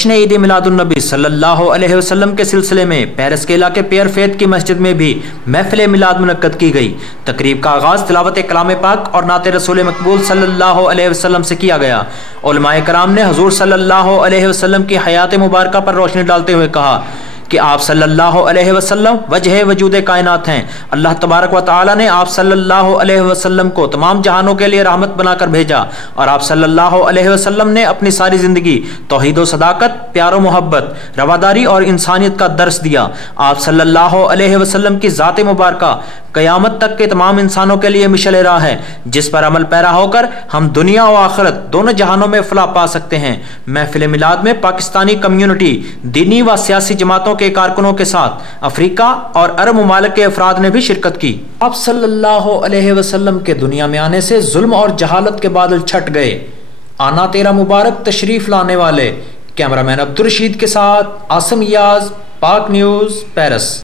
جشن عید میلادالنبی صلی اللہ علیہ وسلم کے سلسلے میں پیرس کے علاقے پیئر فیتھ کی مسجد میں بھی محفل میلاد منعقد کی گئی۔ تقریب کا آغاز تلاوت کلام پاک اور نعت رسول مقبول صلی اللہ علیہ وسلم سے کیا گیا۔ علماء کرام نے حضور صلی اللہ علیہ وسلم کی حیات مبارکہ پر روشنی ڈالتے ہوئے کہا کہ آپ صلی اللہ علیہ وسلم وجہ وجود کائنات ہیں۔ اللہ تبارک و تعالی نے آپ صلی اللہ علیہ وسلم کو تمام جہانوں کے لیے رحمت بنا کر بھیجا، اور آپ صلی اللہ علیہ وسلم نے اپنی ساری زندگی توحید و صداقت، پیار و محبت، رواداری اور انسانیت کا درس دیا۔ آپ صلی اللہ علیہ وسلم کی ذات مبارکہ قیامت تک کے تمام انسانوں کے لیے مشعل راہ ہے، جس پر عمل پیرا ہو کر ہم دنیا و آخرت دونوں جہانوں میں فلاح پا سکتے ہیں۔ محفل میلاد میں پاکستانی کمیونٹی، دینی و سیاسی جماعتوں کے کارکنوں کے ساتھ افریقہ اور عرب ممالک کے افراد نے بھی شرکت کی۔ آپ صلی اللہ علیہ وسلم کے دنیا میں آنے سے ظلم اور جہالت کے بادل چھٹ گئے۔ آنا تیرا مبارک تشریف لانے والے کیمرہ مین عبدالرشید کے ساتھ عاصم ایاز، پاک نیوز، پیرس۔